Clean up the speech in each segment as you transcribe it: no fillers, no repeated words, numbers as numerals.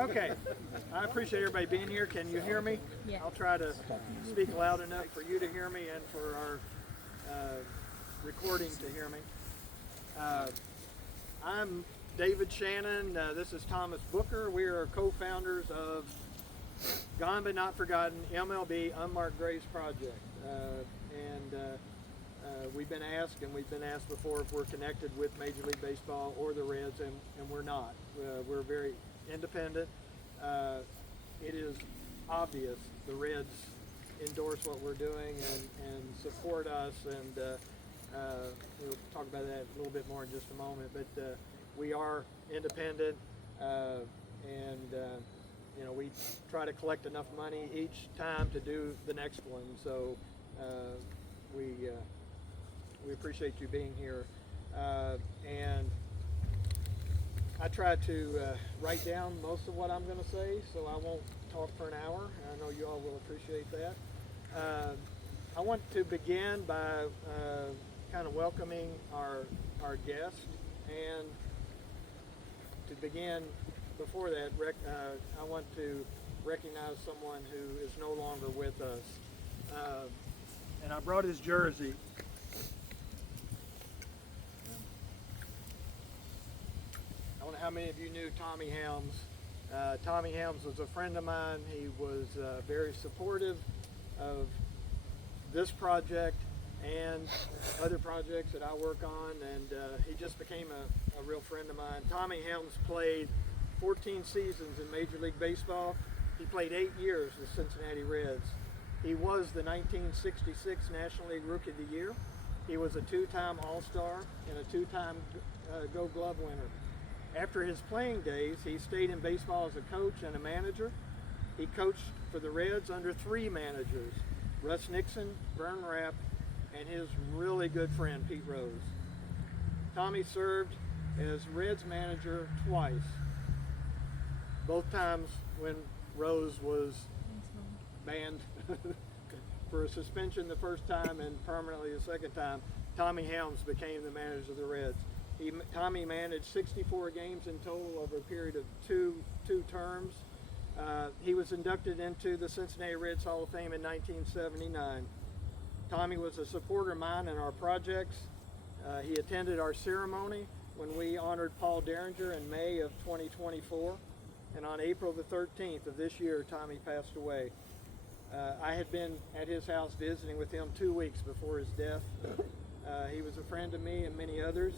Okay, I appreciate everybody being here. Can you hear me? Yeah. I'll try to speak loud enough for you to hear me and for our recording to hear me. I'm David Shannon. This is Thomas Booker. We are co-founders of Gone But Not Forgotten MLB Unmarked Graves Project. We've been asked before if we're connected with Major League Baseball or the Reds, and we're not. We're very independent. It is obvious the Reds endorse what we're doing and support us, and we'll talk about that a little bit more in just a moment. But we are independent, we try to collect enough money each time to do the next one. So we appreciate you being here, and I try to write down most of what I'm going to say, so I won't talk for an hour. I know you all will appreciate that. I want to begin by kind of welcoming our guests, and to begin before that, I want to recognize someone who is no longer with us, and I brought his jersey. I don't know how many of you knew Tommy Helms. Tommy Helms was a friend of mine. He was very supportive of this project and other projects that I work on, and he just became a real friend of mine. Tommy Helms played 14 seasons in Major League Baseball. He played 8 years with Cincinnati Reds. He was the 1966 National League Rookie of the Year. He was a 2-time All-Star and a 2-time Gold Glove winner. After his playing days, he stayed in baseball as a coach and a manager. He coached for the Reds under 3 managers, Russ Nixon, Vern Rapp, and his really good friend, Pete Rose. Tommy served as Reds manager twice, both times when Rose was banned for a suspension the first time and permanently the second time. Tommy Helms became the manager of the Reds. Tommy managed 64 games in total over a period of two terms. He was inducted into the Cincinnati Reds Hall of Fame in 1979. Tommy was a supporter of mine in our projects. He attended our ceremony when we honored Paul Derringer in May of 2024. And on April the 13th of this year, Tommy passed away. I had been at his house visiting with him 2 weeks before his death. He was a friend to me and many others.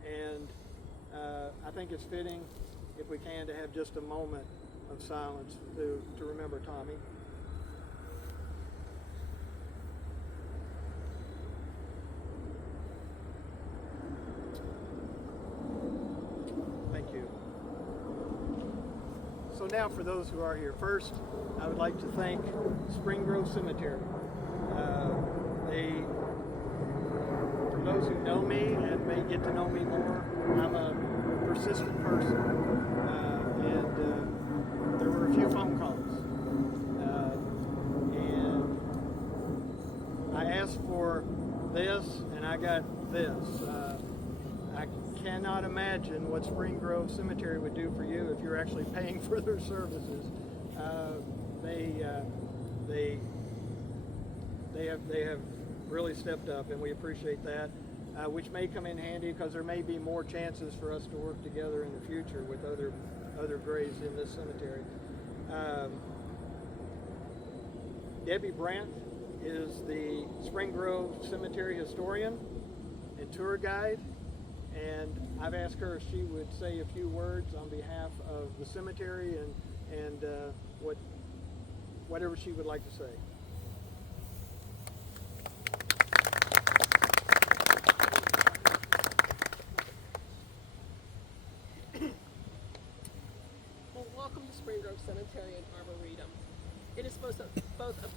And I think it's fitting, if we can, to have just a moment of silence to remember Tommy. Thank you. So now for those who are here, first I would like to thank Spring Grove Cemetery. For those who know me and may get to know me more, I'm a persistent person, and there were a few phone calls, and I asked for this and I got this. I cannot imagine what Spring Grove Cemetery would do for you if you're actually paying for their services. They have really stepped up, and we appreciate that, which may come in handy because there may be more chances for us to work together in the future with other graves in this cemetery. Debbie Brandt is the Spring Grove Cemetery historian and tour guide, and I've asked her if she would say a few words on behalf of the cemetery and whatever she would like to say. Welcome to Spring Grove Cemetery and Arboretum. It is both a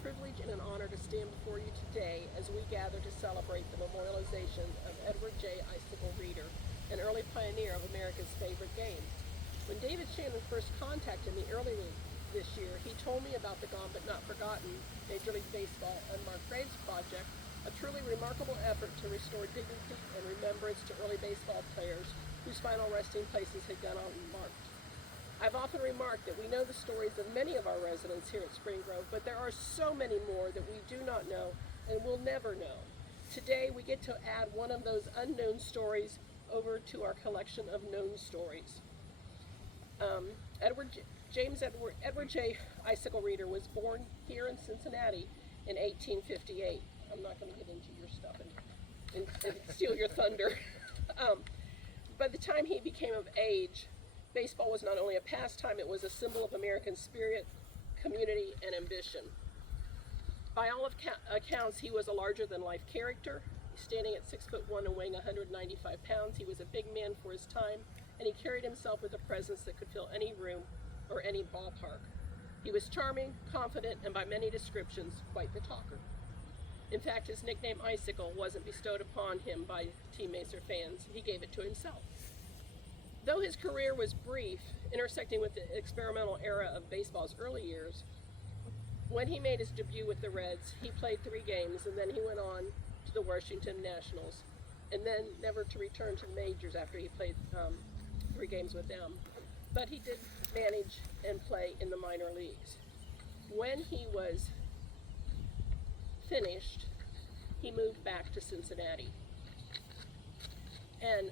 privilege and an honor to stand before you today as we gather to celebrate the memorialization of Edward J. Icicle Reeder, an early pioneer of America's favorite game. When David Shannon first contacted me earlier this year, he told me about the Gone But Not Forgotten Major League Baseball Unmarked Graves Project, a truly remarkable effort to restore dignity and remembrance to early baseball players whose final resting places had gone unmarked. I've often remarked that we know the stories of many of our residents here at Spring Grove, but there are so many more that we do not know and will never know. Today we get to add one of those unknown stories over to our collection of known stories. Edward J. Icicle Reader was born here in Cincinnati in 1858. I'm not going to get into your stuff and steal your thunder. By the time he became of age, baseball was not only a pastime, it was a symbol of American spirit, community, and ambition. By all accounts, he was a larger-than-life character. Standing at 6'1" and weighing 195 pounds, he was a big man for his time, and he carried himself with a presence that could fill any room or any ballpark. He was charming, confident, and by many descriptions, quite the talker. In fact, his nickname Icicle wasn't bestowed upon him by teammates or fans. He gave it to himself. Though his career was brief, intersecting with the experimental era of baseball's early years, when he made his debut with the Reds, he played 3 games, and then he went on to the Washington Nationals, and then never to return to the majors after he played 3 games with them. But he did manage and play in the minor leagues. When he was finished, he moved back to Cincinnati. And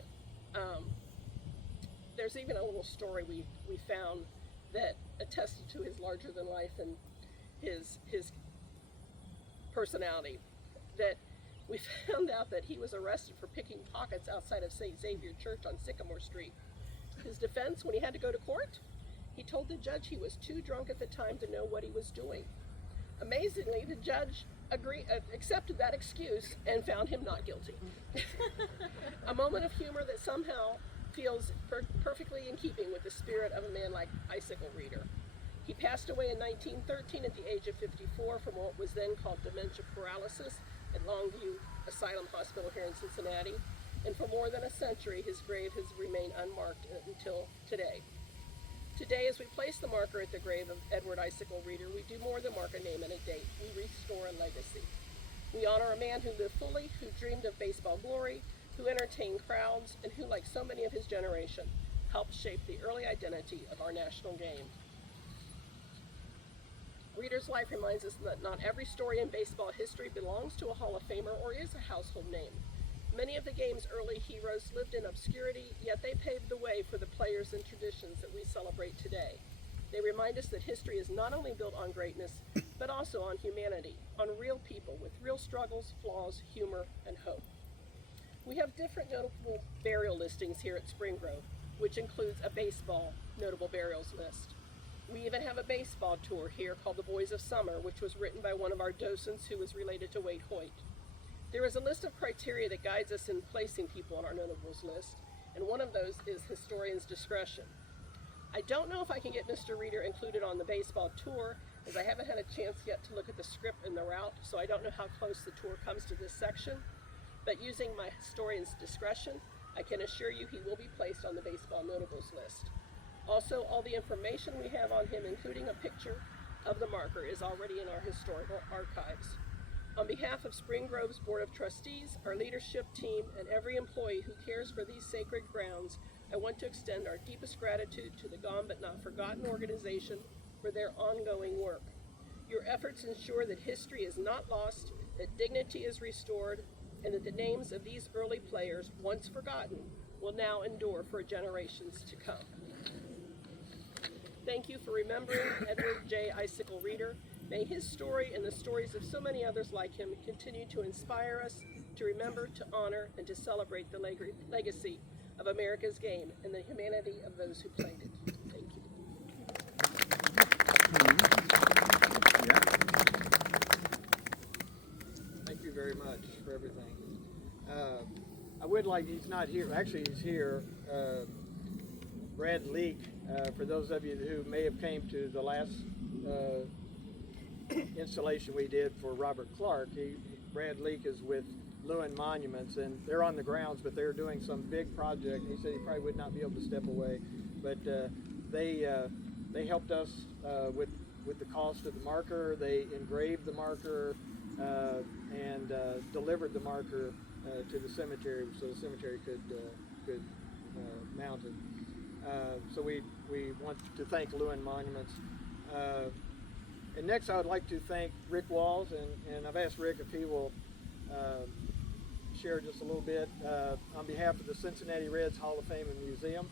there's even a little story we found that attested to his larger-than-life and his personality, that we found out that he was arrested for picking pockets outside of St. Xavier Church on Sycamore Street. His defense, when he had to go to court, he told the judge he was too drunk at the time to know what he was doing. Amazingly, the judge accepted that excuse and found him not guilty. A moment of humor that somehow feels perfectly in keeping with the spirit of a man like Icicle Reader. He passed away in 1913 at the age of 54 from what was then called dementia paralysis at Longview Asylum Hospital here in Cincinnati. And for more than a century, his grave has remained unmarked until today. Today, as we place the marker at the grave of Edward Icicle Reader, we do more than mark a name and a date. We restore a legacy. We honor a man who lived fully, who dreamed of baseball glory, who entertained crowds, and who, like so many of his generation, helped shape the early identity of our national game. Reader's life reminds us that not every story in baseball history belongs to a Hall of Famer or is a household name. Many of the game's early heroes lived in obscurity, yet they paved the way for the players and traditions that we celebrate today. They remind us that history is not only built on greatness, but also on humanity, on real people with real struggles, flaws, humor, and hope. We have different notable burial listings here at Spring Grove, which includes a baseball notable burials list. We even have a baseball tour here called The Boys of Summer, which was written by one of our docents who was related to Wade Hoyt. There is a list of criteria that guides us in placing people on our notables list, and one of those is historian's discretion. I don't know if I can get Mr. Reader included on the baseball tour, as I haven't had a chance yet to look at the script and the route, so I don't know how close the tour comes to this section. But using my historian's discretion, I can assure you he will be placed on the baseball notables list. Also, all the information we have on him, including a picture of the marker, is already in our historical archives. On behalf of Spring Grove's Board of Trustees, our leadership team, and every employee who cares for these sacred grounds, I want to extend our deepest gratitude to the Gone But Not Forgotten organization for their ongoing work. Your efforts ensure that history is not lost, that dignity is restored, and that the names of these early players, once forgotten, will now endure for generations to come. Thank you for remembering Edward J. Icicle Reader. May his story and the stories of so many others like him continue to inspire us to remember, to honor, and to celebrate the legacy of America's game and the humanity of those who played it. Thank you. Thank you very much for everything. I would like, he's not here, actually he's here, Brad Leak, for those of you who may have came to the last installation we did for Robert Clark. Brad Leak is with Lewin Monuments, and they're on the grounds, but they're doing some big project. He said he probably would not be able to step away, but they helped us with the cost of the marker. They engraved the marker and delivered the marker to the cemetery, so the cemetery could mount it. So we want to thank Lewin Monuments. And next I would like to thank Rick Walls, and I've asked Rick if he will share just a little bit on behalf of the Cincinnati Reds Hall of Fame and Museum.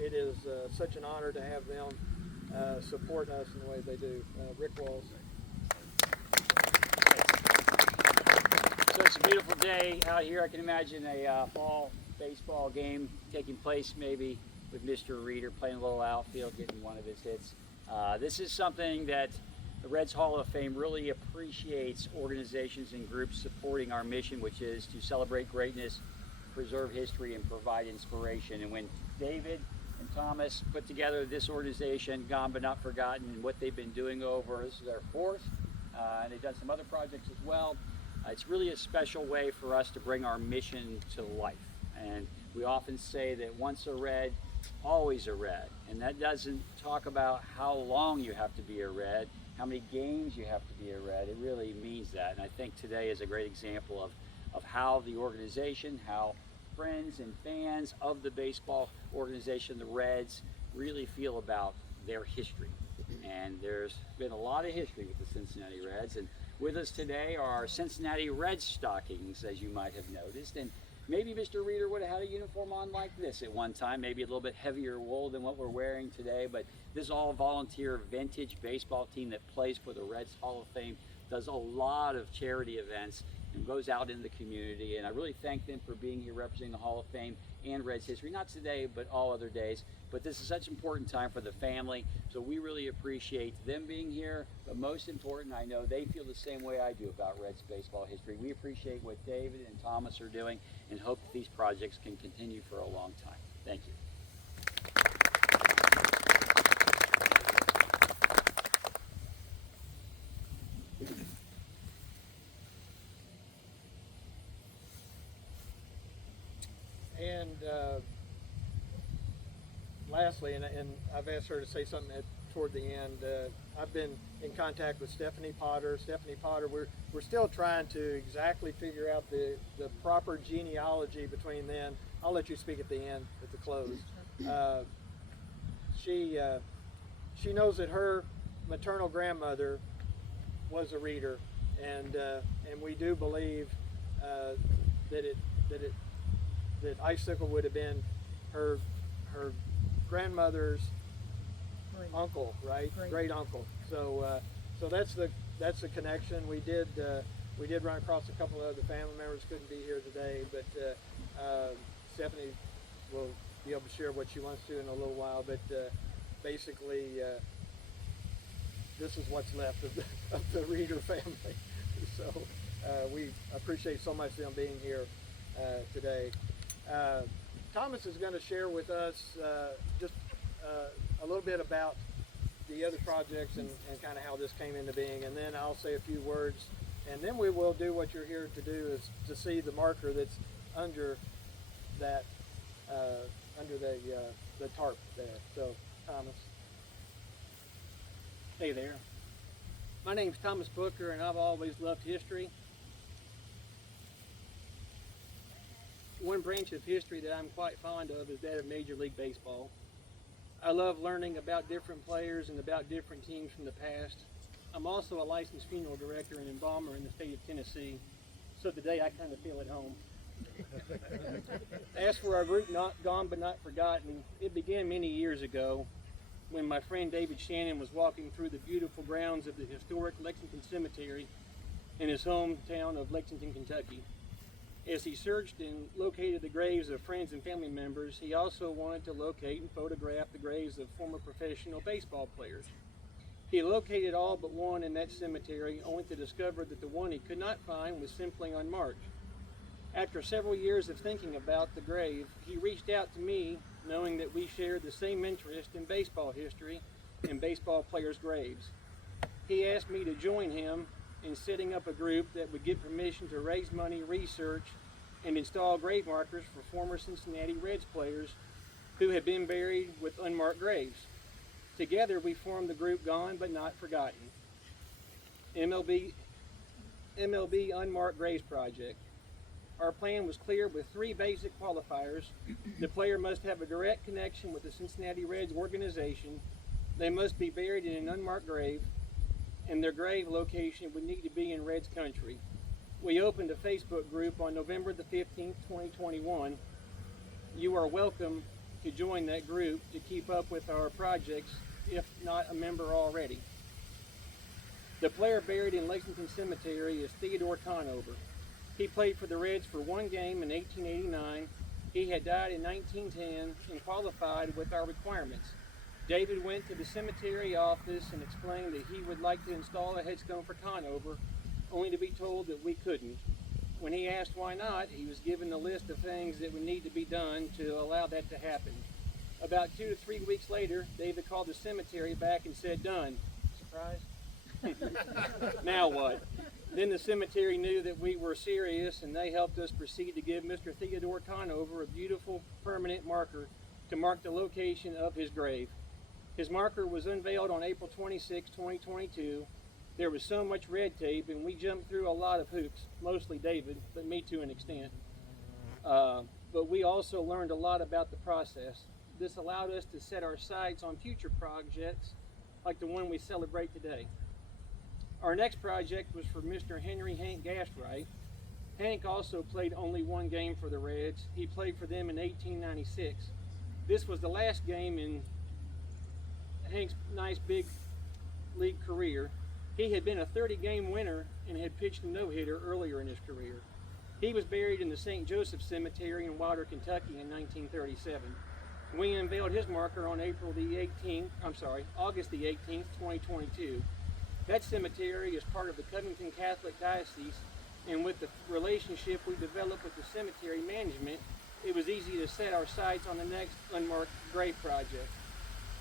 It is such an honor to have them support us in the way they do. Rick Walls. So it's a beautiful day out here. I can imagine a fall baseball game taking place maybe with Mr. Reeder playing a little outfield, getting one of his hits. This is something that the Reds Hall of Fame really appreciates organizations and groups supporting our mission, which is to celebrate greatness, preserve history, and provide inspiration. And when David and Thomas put together this organization, Gone But Not Forgotten, and what they've been doing this is their fourth, and they've done some other projects as well. It's really a special way for us to bring our mission to life. And we often say that once a Red, always a Red. And that doesn't talk about how long you have to be a Red, how many games you have to be a Red. It really means that. And I think today is a great example of how the organization, how friends and fans of the baseball organization, the Reds, really feel about their history. And there's been a lot of history with the Cincinnati Reds. And with us today are Cincinnati Reds stockings, as you might have noticed. And maybe Mr. Reeder would have had a uniform on like this at one time, maybe a little bit heavier wool than what we're wearing today, but this is all volunteer vintage baseball team that plays for the Reds Hall of Fame, does a lot of charity events, and goes out in the community. And I really thank them for being here representing the Hall of Fame and Reds history, not today, but all other days. But this is such an important time for the family, so we really appreciate them being here. But most important, I know they feel the same way I do about Reds baseball history. We appreciate what David and Thomas are doing and hope that these projects can continue for a long time. Thank you. And lastly, and I've asked her to say something toward the end, I've been in contact with Stephanie Potter. Stephanie Potter, we're still trying to exactly figure out the proper genealogy between them. I'll let you speak at the end, at the close. She knows that her maternal grandmother was a reader, and we do believe that Icicle would have been her grandmother's uncle, right? Great uncle. So that's the connection. We did run across a couple of other family members, couldn't be here today, but Stephanie will be able to share what she wants to in a little while. But basically, this is what's left of the Reeder family. So we appreciate so much them being here today. Thomas is going to share with us just a little bit about the other projects and kind of how this came into being, and then I'll say a few words, and then we will do what you're here to do, is to see the marker that's under that under the tarp there. So Thomas. Hey there. My name's Thomas Booker, and I've always loved history. One branch of history that I'm quite fond of is that of Major League Baseball. I love learning about different players and about different teams from the past. I'm also a licensed funeral director and embalmer in the state of Tennessee, so today I kind of feel at home. As for our group, Not Gone But Not Forgotten, it began many years ago when my friend David Shannon was walking through the beautiful grounds of the historic Lexington Cemetery in his hometown of Lexington, Kentucky. As he searched and located the graves of friends and family members, he also wanted to locate and photograph the graves of former professional baseball players. He located all but one in that cemetery, only to discover that the one he could not find was simply unmarked. After several years of thinking about the grave, he reached out to me, knowing that we shared the same interest in baseball history and baseball players' graves. He asked me to join him in setting up a group that would get permission to raise money, research, and install grave markers for former Cincinnati Reds players who had been buried with unmarked graves. Together we formed the group Gone But Not Forgotten, MLB Unmarked Graves Project. our plan was clear with 3 basic qualifiers. The player must have a direct connection with the Cincinnati Reds organization. They must be buried in an unmarked grave, and their grave location would need to be in Reds country. We opened a Facebook group on November the 15th, 2021. You are welcome to join that group to keep up with our projects if not a member already. The player buried in Lexington Cemetery is Theodore Conover. He played for the Reds for 1 game in 1889. He had died in 1910 and qualified with our requirements. David went to the cemetery office and explained that he would like to install a headstone for Conover, only to be told that we couldn't. When he asked why not, he was given a list of things that would need to be done to allow that to happen. About 2 to 3 weeks later, David called the cemetery back and said, "Done." Surprise? Now what? Then the cemetery knew that we were serious, and they helped us proceed to give Mr. Theodore Conover a beautiful permanent marker to mark the location of his grave. His marker was unveiled on April 26, 2022. There was so much red tape, and we jumped through a lot of hoops, mostly David, but me to an extent. But we also learned a lot about the process. This allowed us to set our sights on future projects like the one we celebrate today. Our next project was for Mr. Henry Hank Gastright. Hank also played only 1 game for the Reds. He played for them in 1896. This was the last game in Hank's nice big league career. He had been a 30-game winner and had pitched a no-hitter earlier in his career. He was buried in the St. Joseph Cemetery in Wilder, Kentucky in 1937. We unveiled his marker on August the 18th, 2022. That cemetery is part of the Covington Catholic Diocese, and with the relationship we developed with the cemetery management, it was easy to set our sights on the next unmarked grave project.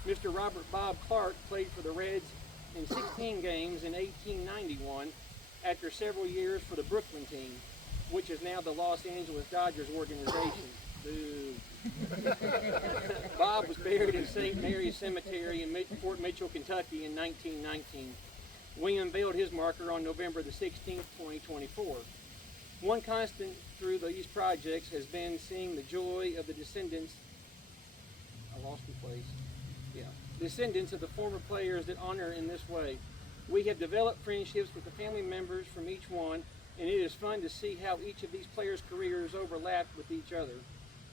Mr. Robert Bob Clark played for the Reds in 16 games in 1891 after several years for the Brooklyn team, which is now the Los Angeles Dodgers organization. Boo. Bob was buried in St. Mary's Cemetery in Fort Mitchell, Kentucky in 1919. We unveiled his marker on November the 16th, 2024. One constant through these projects has been seeing the joy of the descendants. I lost my place. Descendants of the former players that honor in this way. We have developed friendships with the family members from each one, and it is fun to see how each of these players' careers overlapped with each other.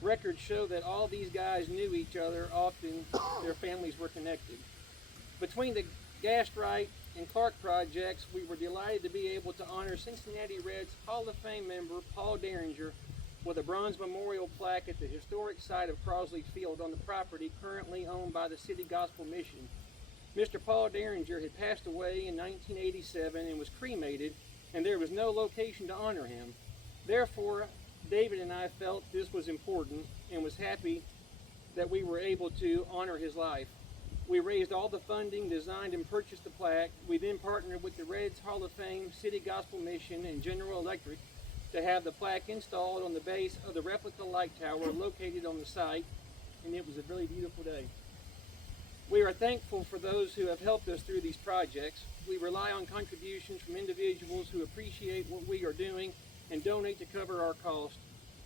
Records show that all these guys knew each other, often their families were connected. Between the Gastright and Clark projects, we were delighted to be able to honor Cincinnati Reds Hall of Fame member Paul Derringer with a bronze memorial plaque at the historic site of Crosley Field on the property currently owned by the City Gospel Mission. Mr. Paul Derringer had passed away in 1987 and was cremated, and there was no location to honor him. Therefore, David and I felt this was important and was happy that we were able to honor his life. We raised all the funding, designed and purchased the plaque. We then partnered with the Reds Hall of Fame, City Gospel Mission, and General Electric to have the plaque installed on the base of the replica light tower located on the site, and it was a really beautiful day. We are thankful for those who have helped us through these projects. We rely on contributions from individuals who appreciate what we are doing and donate to cover our cost.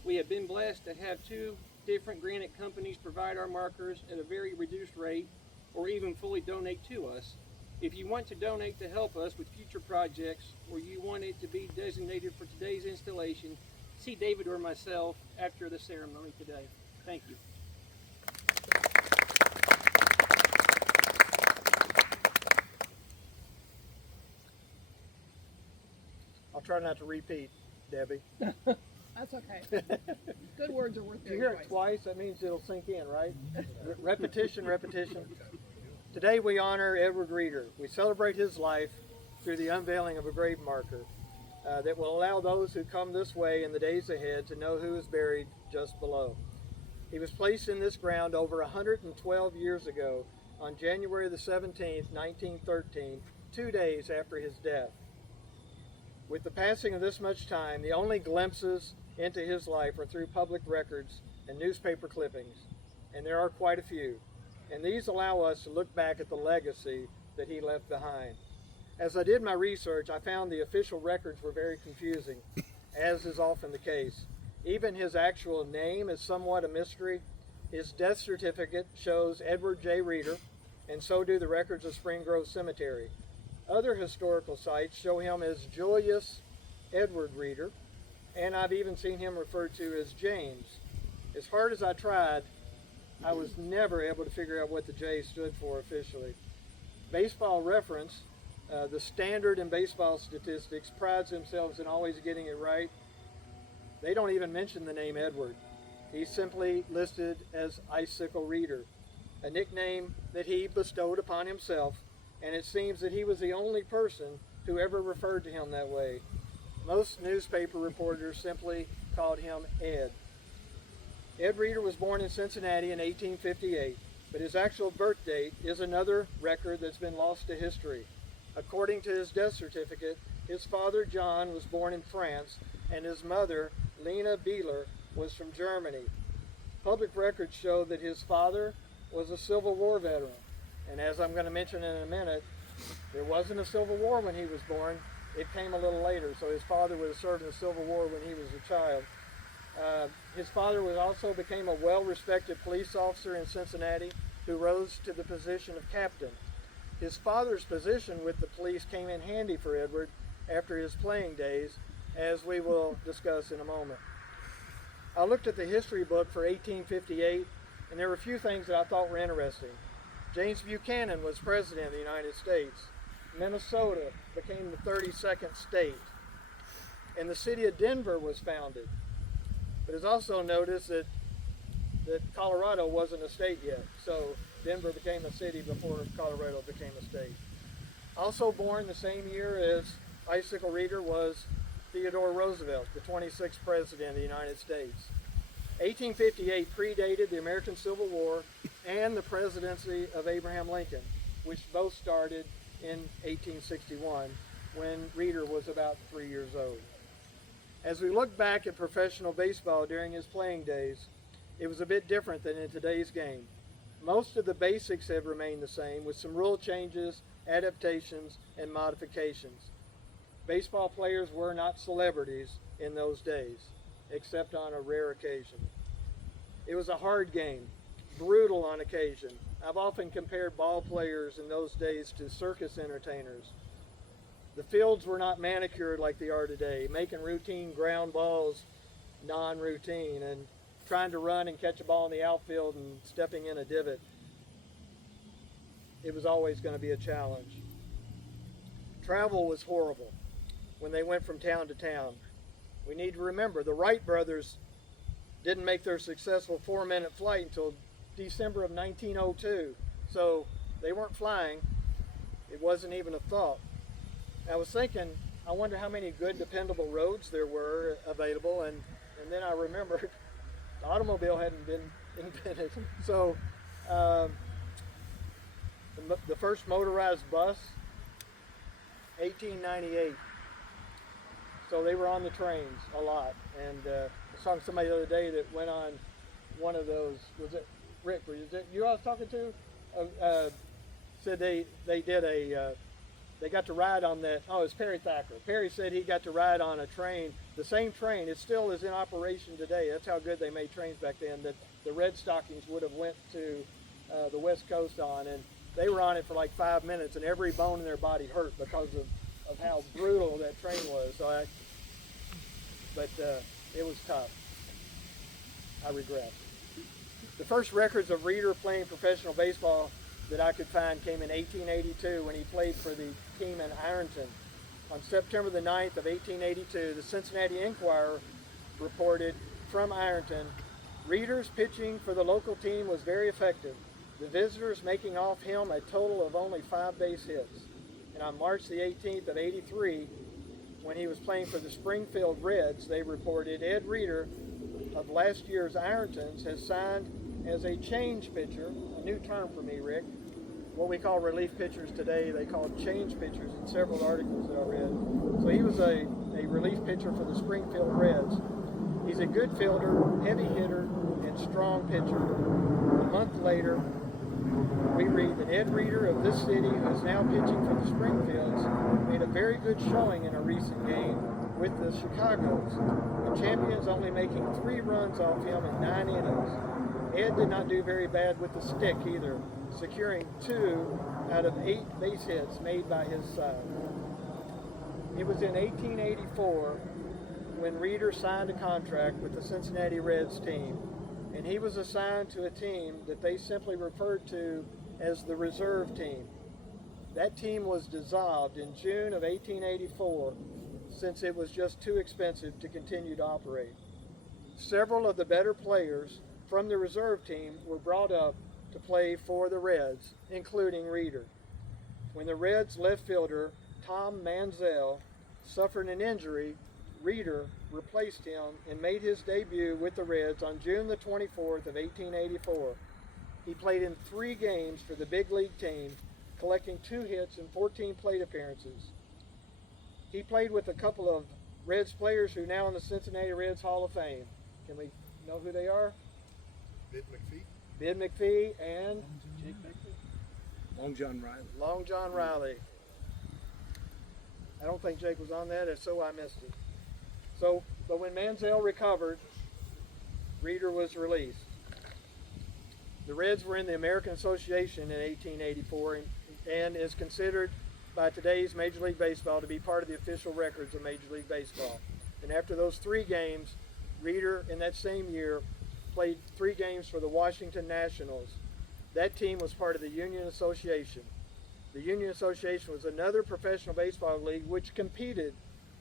We have been blessed to have 2 different granite companies provide our markers at a very reduced rate or even fully donate to us. If you want to donate to help us with future projects, or you want it to be designated for today's installation, see David or myself after the ceremony today. Thank you. I'll try not to repeat, Debbie. That's okay. Good words are worth If you hearing hear it twice. twice, that means it'll sink in, right? Repetition, repetition. Today we honor Edward Reeder. We celebrate his life through the unveiling of a grave marker that will allow those who come this way in the days ahead to know who is buried just below. He was placed in this ground over 112 years ago on January the 17th, 1913, 2 days after his death. With the passing of this much time, the only glimpses into his life are through public records and newspaper clippings, and there are quite a few. And these allow us to look back at the legacy that he left behind. As I did my research, I found the official records were very confusing. as is often the case. Even his actual name is somewhat a mystery. His death certificate shows Edward J. Reeder, and so do the records of Spring Grove Cemetery. Other historical sites show him as Julius Edward Reeder, and I've even seen him referred to as James. As hard as I tried, I was never able to figure out what the J stood for officially. Baseball Reference, the standard in baseball statistics, prides themselves in always getting it right. They don't even mention the name Edward. He's simply listed as Icicle Reeder, a nickname that he bestowed upon himself, and it seems that he was the only person who ever referred to him that way. Most newspaper reporters simply called him Ed. Ed Reeder was born in Cincinnati in 1858, but his actual birth date is another record that's been lost to history. According to his death certificate, his father John was born in France, and his mother, Lena Beeler, was from Germany. Public records show that his father was a Civil War veteran, and as I'm going to mention in a minute, there wasn't a Civil War when he was born. It came a little later, so his father would have served in the Civil War when he was a child. His father became a well-respected police officer in Cincinnati who rose to the position of captain. His father's position with the police came in handy for Edward after his playing days, as we will discuss in a moment. I looked at the history book for 1858, and there were a few things that I thought were interesting. James Buchanan was president of the United States. Minnesota became the 32nd state, and the city of Denver was founded. But it's also noticed that Colorado wasn't a state yet, so Denver became a city before Colorado became a state. Also born the same year as Icicle Reeder was Theodore Roosevelt, the 26th president of the United States. 1858 predated the American Civil War and the presidency of Abraham Lincoln, which both started in 1861 when Reeder was about 3 years old. As we look back at professional baseball during his playing days, it was a bit different than in today's game. Most of the basics have remained the same, with some rule changes, adaptations, and modifications. Baseball players were not celebrities in those days, except on a rare occasion. It was a hard game, brutal on occasion. I've often compared ball players in those days to circus entertainers. The fields were not manicured like they are today, making routine ground balls non-routine, and trying to run and catch a ball in the outfield and stepping in a divot. It was always going to be a challenge. Travel was horrible when they went from town to town. We need to remember the Wright brothers didn't make their successful 4-minute flight until December of 1902, so they weren't flying. It wasn't even a thought. I was thinking, I wonder how many good dependable roads there were available, and then I remembered the automobile hadn't been invented. So the first motorized bus, 1898. So they were on the trains a lot. And I saw somebody the other day that went on one of those. Was it Rick? Was it you I was talking to? Said they did a. They got to ride on that. Oh, it was Perry Thacker. Perry said he got to ride on a train, the same train. It still is in operation today. That's how good they made trains back then. That the Red Stockings would have went to the West Coast on, and they were on it for like 5 minutes, and every bone in their body hurt because of how brutal that train was. So but it was tough. I regret. The first records of Reeder playing professional baseball that I could find came in 1882 when he played for the team in Ironton. On September the 9th of 1882, the Cincinnati Enquirer reported from Ironton, Reeder's pitching for the local team was very effective, the visitors making off him a total of only 5 base hits. And on March the 18th of 83, when he was playing for the Springfield Reds, they reported Ed Reeder of last year's Irontons has signed as a change pitcher, a new term for me, Rick. What we call relief pitchers today, they call change pitchers in several articles that I read. So he was a relief pitcher for the Springfield Reds. He's a good fielder, heavy hitter, and strong pitcher. A month later, we read that Ed Reeder of this city, who is now pitching for the Springfields, made a very good showing in a recent game with the Chicago's, the champions only making 3 runs off him in 9 innings. Ed did not do very bad with the stick either, securing 2 out of 8 base hits made by his side. It was in 1884 when Reeder signed a contract with the Cincinnati Reds team, and he was assigned to a team that they simply referred to as the reserve team. That team was dissolved in June of 1884 since it was just too expensive to continue to operate. Several of the better players from the reserve team were brought up to play for the Reds, including Reeder. When the Reds left fielder Tom Manziel suffered an injury, Reeder replaced him and made his debut with the Reds on June the 24th of 1884. He played in 3 games for the big league team, collecting 2 hits and 14 plate appearances. He played with a couple of Reds players who are now in the Cincinnati Reds Hall of Fame. Can we know who they are? Bid McPhee. Bid McPhee and Jake Beckley. Long John Riley. Long John Riley. I don't think Jake was on that, and so I missed it. But when Manziel recovered, Reeder was released. The Reds were in the American Association in 1884 and is considered by today's Major League Baseball to be part of the official records of Major League Baseball. And after those 3 games, Reeder in that same year played 3 games for the Washington Nationals. That team was part of the Union Association. The Union Association was another professional baseball league which competed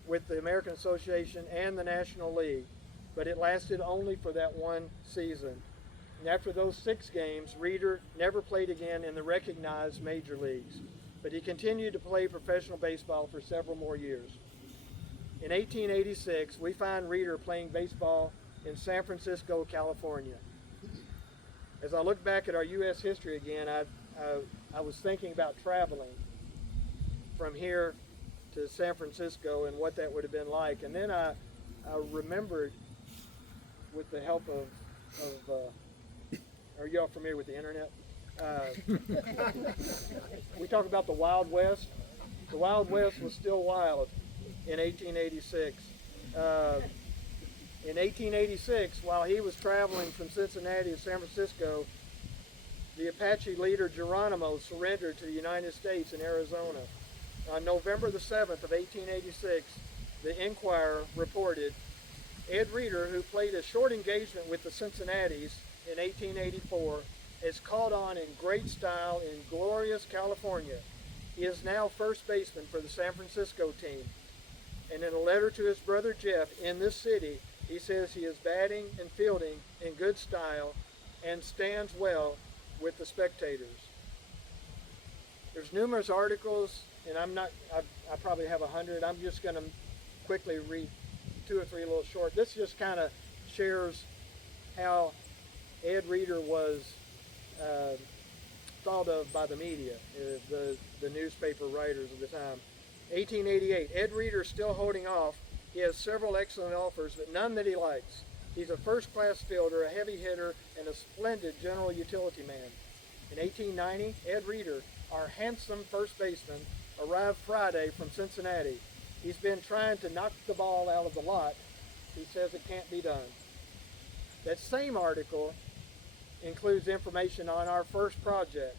with the American Association and the National League, but it lasted only for that 1 season. And after those 6 games, Reeder never played again in the recognized major leagues, but he continued to play professional baseball for several more years. In 1886, we find Reeder playing baseball in San Francisco, California. As I look back at our U.S. history again, I was thinking about traveling from here to San Francisco and what that would have been like. And then I remembered, with the help of are you all familiar with the internet? We talk about the Wild West. The Wild West was still wild in 1886. In 1886, while he was traveling from Cincinnati to San Francisco, the Apache leader Geronimo surrendered to the United States in Arizona. On November the 7th of 1886, the Enquirer reported, Ed Reeder, who played a short engagement with the Cincinnatis in 1884, has caught on in great style in glorious California. He is now first baseman for the San Francisco team. And in a letter to his brother Jeff in this city, he says he is batting and fielding in good style and stands well with the spectators. There's numerous articles, and I probably have 100. I'm just going to quickly read 2 or 3 little short. This just kind of shares how Ed Reeder was thought of by the media, the newspaper writers of the time. 1888, Ed Reeder still holding off. He has several excellent offers, but none that he likes. He's a first-class fielder, a heavy hitter, and a splendid general utility man. In 1890, Ed Reeder, our handsome first baseman, arrived Friday from Cincinnati. He's been trying to knock the ball out of the lot. He says it can't be done. That same article includes information on our first project.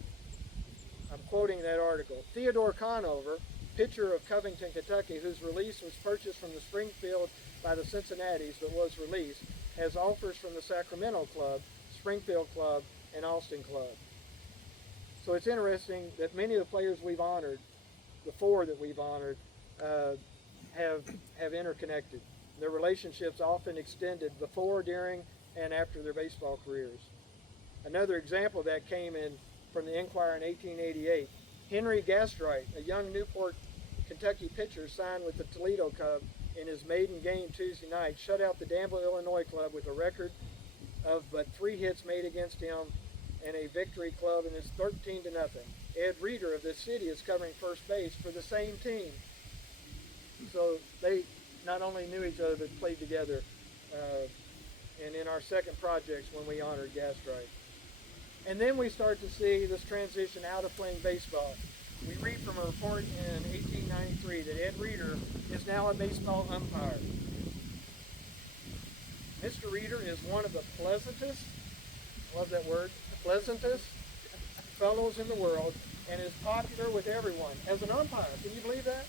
I'm quoting that article. Theodore Conover, pitcher of Covington, Kentucky, whose release was purchased from the Springfield by the Cincinnatis but was released, has offers from the Sacramento Club, Springfield Club, and Austin Club. So it's interesting that many of the players we've honored, the 4 that we've honored, have interconnected. Their relationships often extended before, during, and after their baseball careers. Another example of that came in from the Enquirer in 1888. Henry Gastrite, a young Newport, Kentucky pitcher signed with the Toledo Cub in his maiden game Tuesday night, shut out the Danville, Illinois club with a record of but 3 hits made against him and a victory club, and it's 13-0. Ed Reeder of this city is covering first base for the same team. So they not only knew each other, but played together. And in our second projects when we honored Gastrite. And then we start to see this transition out of playing baseball. We read from a report in 1893 that Ed Reeder is now a baseball umpire. Mr. Reeder is one of the pleasantest, love that word, pleasantest fellows in the world, and is popular with everyone as an umpire. Can you believe that?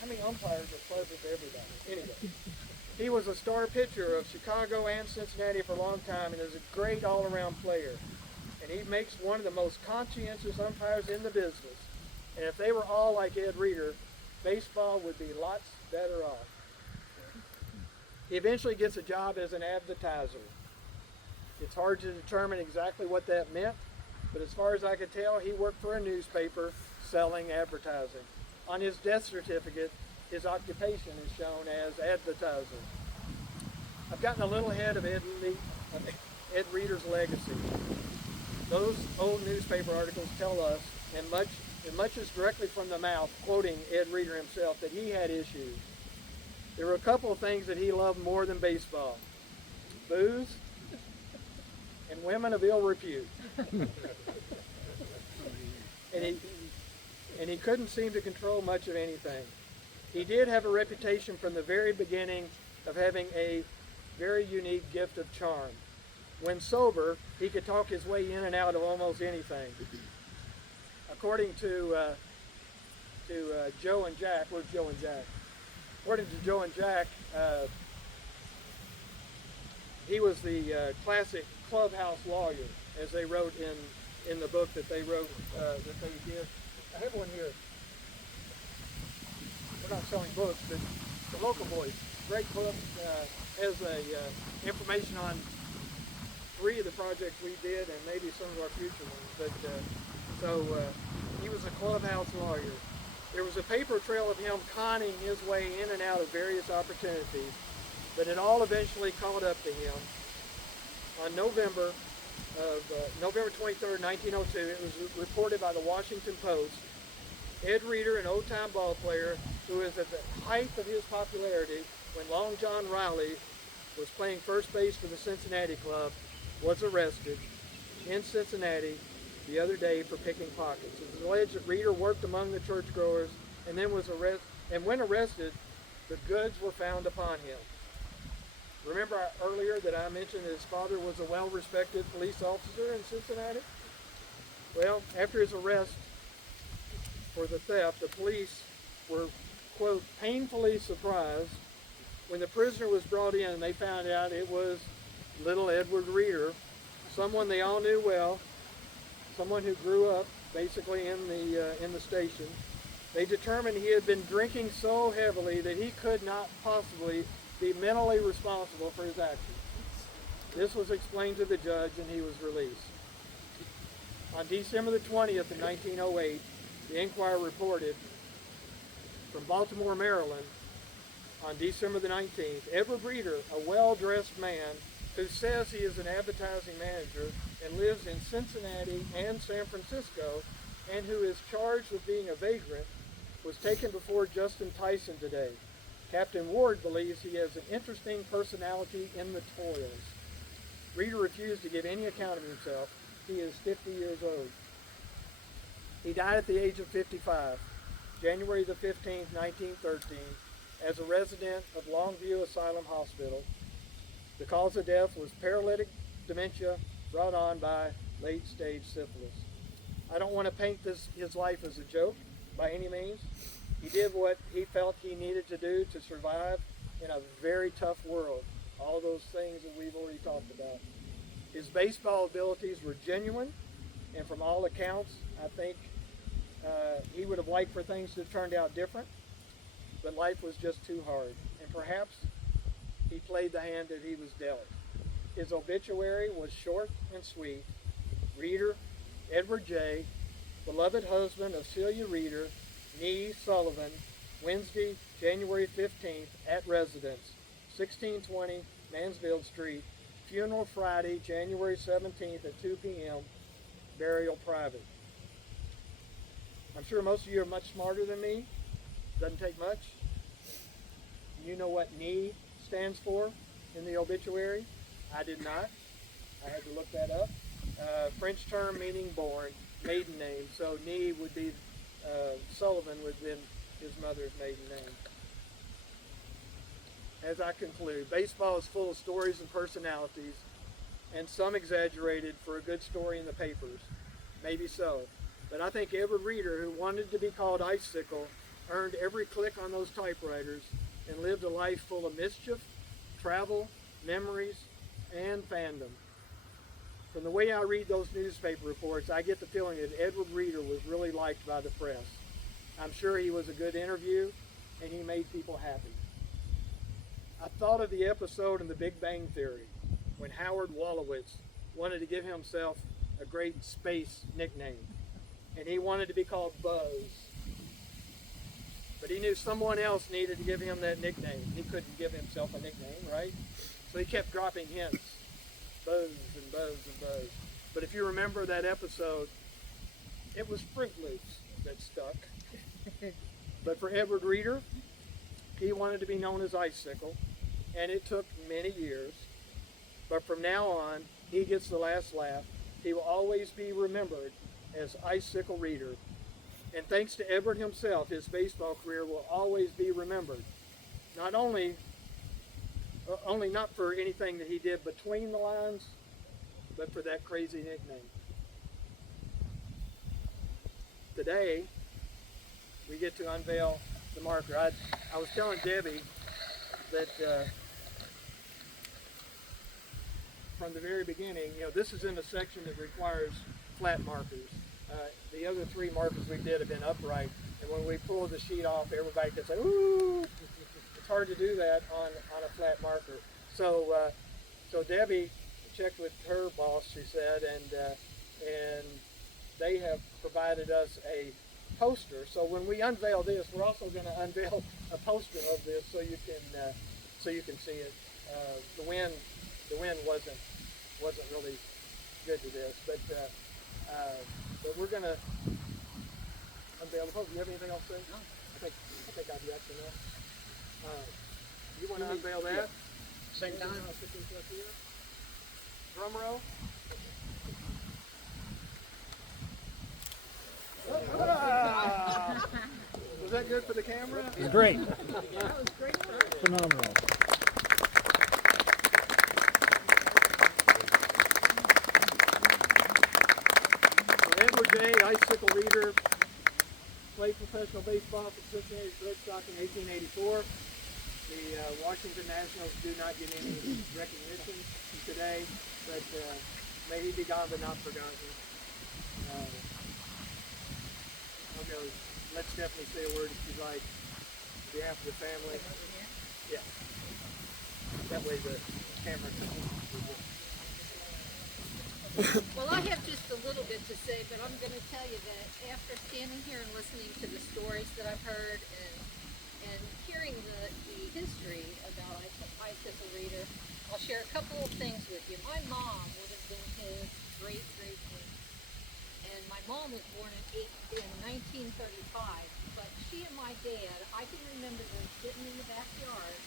How many umpires are pleasant to everybody? Anyway, he was a star pitcher of Chicago and Cincinnati for a long time and is a great all-around player. And he makes one of the most conscientious umpires in the business. And if they were all like Ed Reeder, baseball would be lots better off. He eventually gets a job as an advertiser. It's hard to determine exactly what that meant, but as far as I could tell, he worked for a newspaper selling advertising. On his death certificate, his occupation is shown as advertiser. I've gotten a little ahead of Ed Reeder's legacy. Those old newspaper articles tell us, and much is directly from the mouth, quoting Ed Reeder himself, that he had issues. There were a couple of things that he loved more than baseball: booze and women of ill repute. And he couldn't seem to control much of anything. He did have a reputation from the very beginning of having a very unique gift of charm. When sober, he could talk his way in and out of almost anything. According to Joe and Jack, where's Joe and Jack? According to Joe and Jack, he was the classic clubhouse lawyer, as they wrote in the book that they wrote, that they did. I have one here. We're not selling books, but the Local Boys, great book, has information on 3 of the projects we did and maybe some of our future ones. But he was a clubhouse lawyer. There was a paper trail of him conning his way in and out of various opportunities, but it all eventually caught up to him. On November 23rd, 1902, it was reported by the Washington Post, Ed Reeder, an old-time ball player who was at the height of his popularity when Long John Riley was playing first base for the Cincinnati club, was arrested in Cincinnati the other day for picking pockets. It was alleged that Reeder worked among the churchgoers and then was arrested. And when arrested, the goods were found upon him. Remember earlier that I mentioned that his father was a well-respected police officer in Cincinnati? Well, after his arrest for the theft, the police were, quote, painfully surprised when the prisoner was brought in and they found out it was little Edward Reeder, someone they all knew well, someone who grew up basically in the station. They determined he had been drinking so heavily that he could not possibly be mentally responsible for his actions. This was explained to the judge and he was released. On December the 20th of 1908, the Enquirer reported from Baltimore, Maryland, on December the 19th, Edward Reeder, a well-dressed man who says he is an advertising manager and lives in Cincinnati and San Francisco, and who is charged with being a vagrant, was taken before Justin Tyson today. Captain Ward believes he has an interesting personality in the toils. Reeder refused to give any account of himself. He is 50 years old. He died at the age of 55, January the 15th, 1913, as a resident of Longview Asylum Hospital. The cause of death was paralytic dementia brought on by late-stage syphilis. I don't want to paint his life as a joke by any means. He did what he felt he needed to do to survive in a very tough world. All those things that we've already talked about. His baseball abilities were genuine, and from all accounts, I think he would have liked for things to have turned out different, but life was just too hard. And perhaps he played the hand that he was dealt. His obituary was short and sweet. Reeder, Edward J., beloved husband of Celia Reeder, nee Sullivan, Wednesday, January 15th, at residence, 1620 Mansfield Street. Funeral Friday, January 17th at 2 p.m. Burial private. I'm sure most of you are much smarter than me. Doesn't take much. You know what nee stands for in the obituary? I did not. I had to look that up. French term meaning born, maiden name. So nee would be Sullivan would have been his mother's maiden name. As I conclude, baseball is full of stories and personalities, and some exaggerated for a good story in the papers. Maybe so. But I think every reader who wanted to be called Icicle earned every click on those typewriters and lived a life full of mischief, travel, memories, and fandom. From the way I read those newspaper reports, I get the feeling that Edward Reeder was really liked by the press. I'm sure he was a good interview, and he made people happy. I thought of the episode in The Big Bang Theory when Howard Wolowitz wanted to give himself a great space nickname, and he wanted to be called Buzz. But he knew someone else needed to give him that nickname. He couldn't give himself a nickname, right? So he kept dropping hints. Buzz and Buzz and Buzz. But if you remember that episode, it was Fruit Loops that stuck. But for Edward Reeder, he wanted to be known as Icicle, and it took many years. But from now on, he gets the last laugh. He will always be remembered as Icicle Reeder. And thanks to Edward himself, his baseball career will always be remembered. Not only not for anything that he did between the lines, but for that crazy nickname. Today, we get to unveil the marker. I was telling Debbie that from the very beginning, this is in a section that requires flat markers. The other three markers we did have been upright, and when we pull the sheet off, everybody can say, "Ooh!" It's hard to do that on a flat marker. So Debbie checked with her boss, she said, and they have provided us a poster. So when we unveil this, we're also going to unveil a poster of this so you can see it. The wind wasn't really good to this, but we're going to unveil the poster. Do you have anything else to say? No. I think I've got enough. You want to unveil that? Yeah. Same time. Drum roll. Was that good for the camera? It's great. That was great. Phenomenal. Edward J. Icicle Reeder played professional baseball for Cincinnati Red Sox in 1884. The Washington Nationals do not get any recognition today, but may he be gone but not forgotten. Okay, let Stephanie say a word if you'd like on behalf of the family. Yeah. That way the camera can. Well, I have just a little bit to say, but I'm going to tell you that after standing here and listening to the stories that I've heard and hearing the history about Icicle Reeder, I'll share a couple of things with you. My mom would have been his great-great-great. And my mom was born in 1935, but she and my dad, I can remember them sitting in the backyard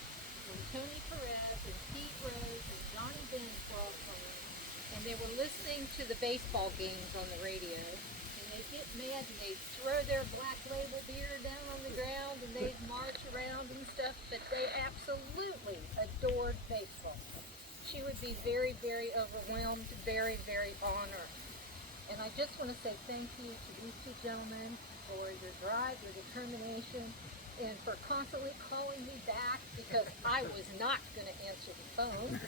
when Tony Perez and Pete Rose and Johnny Benz were all playing. And they were listening to the baseball games on the radio, and they'd get mad and they'd throw their Black Label beer down on the ground and they'd march around and stuff, but they absolutely adored baseball. She would be very, very overwhelmed, very, very honored. And I just want to say thank you to these two gentlemen for your drive, your determination, and for constantly calling me back because I was not going to answer the phone.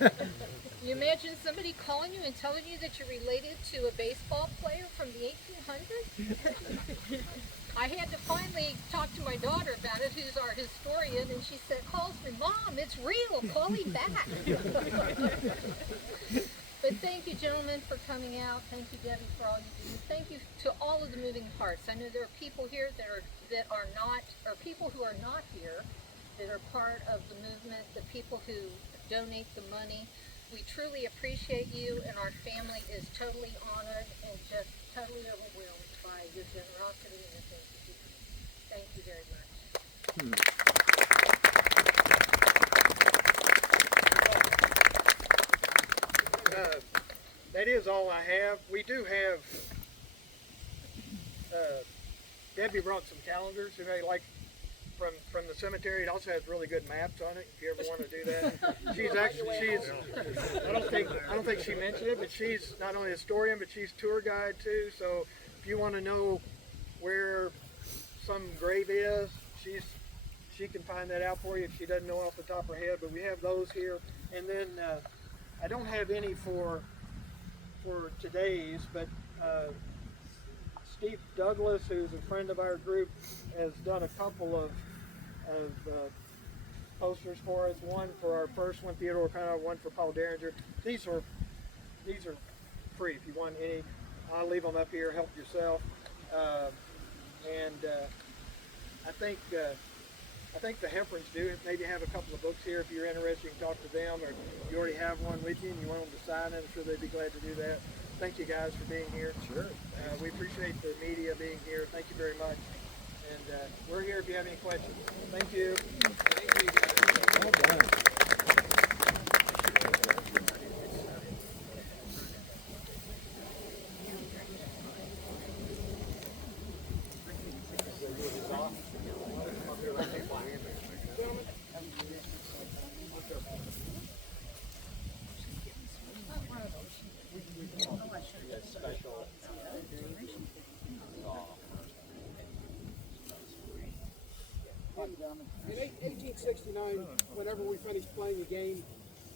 You imagine somebody calling you and telling you that you're related to a baseball player from the 1800s? I had to finally talk to my daughter about it, who's our historian, and she said, calls me, "Mom, it's real, call me back." But thank you, gentlemen, for coming out. Thank you, Debbie, for all you do. Thank you to all of the moving parts. I know there are people here that are not, or people who are not here that are part of the movement, the people who donate the money. We truly appreciate you, and our family is totally honored and just totally overwhelmed by your generosity and the things that you do. Thank you very much. That is all I have. We do have Debbie brought some calendars, like from the cemetery. It also has really good maps on it if you ever want to do that. I don't think she mentioned it, but she's not only a historian, but she's tour guide too. So if you want to know where some grave is, she can find that out for you if she doesn't know off the top of her head. But we have those here, and then I don't have any for today's, but Steve Douglas, who's a friend of our group, has done a couple of posters for us. One for our first one, Theodore O'Connor, one for Paul Derringer. These are free. If you want any, I'll leave them up here. Help yourself. I think the Hemprons do maybe have a couple of books here. If you're interested, you can talk to them, or you already have one with you and you want them to sign it. I'm sure they'd be glad to do that. Thank you guys for being here. Sure. We appreciate the media being here. Thank you very much. And we're here if you have any questions. Thank you. Thank you. Well done. In 1869, whenever we finished playing a game,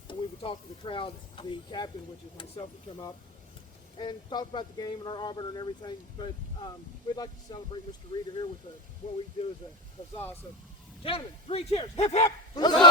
and we would talk to the crowd, the captain, which is myself, would come up and talk about the game and our arbiter and everything. But we'd like to celebrate Mr. Reeder here with what we do as a huzzah. So, gentlemen, 3 cheers! Hip hip! Huzzah!